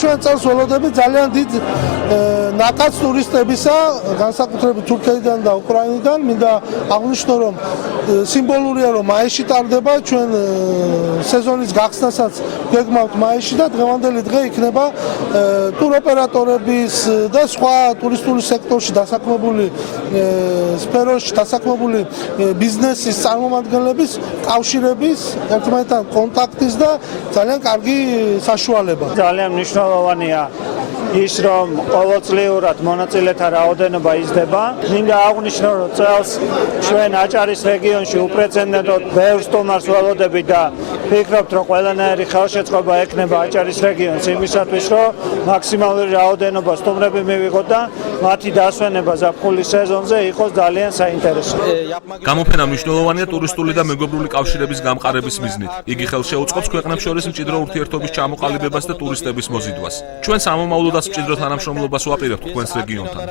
ჩვენ წელს ველოდებით ძალიან დიდ ნაკადს ტურისტებისა, განსაკუთრებით თურქეთიდან და უკრაინიდან. მინდა აღვნიშნო, რომ სიმბოლურია, რომ მაისში ტარდება ჩვენ სეზონის გახსნასაც გვეგმავთ მაისში და დღევანდელი დღე იქნება ტუროპერატორების და სხვა ტურისტული სექტორში დასაქმებული სფეროში დასაქმებული ბიზნესის წარმომადგენლების კავშირების ერთმანეთთან კონტაქტის და ძალიან კარგი საშუალება. ძალიან მნიშვნელოვანია ის, რომ ყოველწლიურად მონაწილეთა რაოდენობა იზრდება. მინდა აღვნიშნო, რომ წელს ჩვენ აჭარის რეგიონში უპრეცედენტოდ ბევრ სტუმარს ველოდებით და ვფიქრობთ, რომ ყველანაირი ხელშეწყობა ექნება აჭარის რეგიონს იმისათვის, რომ მაქსიმალური რაოდენობა სტუმრები მივიღოთ და მათი დასვენება ზაფხულის სეზონზე იყოს ძალიან საინტერესო. გამოფენა მნიშვნელოვანია ტურისტული და მეგობრული კავშირების გამყარების მიზნით. იგი ხელს შეუწყობს ქვეყნებს შორის მჭიდრო ურთიერთობის ჩამოყალიბებას და ტურისტების მოზიდვას. ჩვენ სამომავლო და მჭიდრო თანამშრომლობას ვაპირებთ თქვენს რეგიონთან.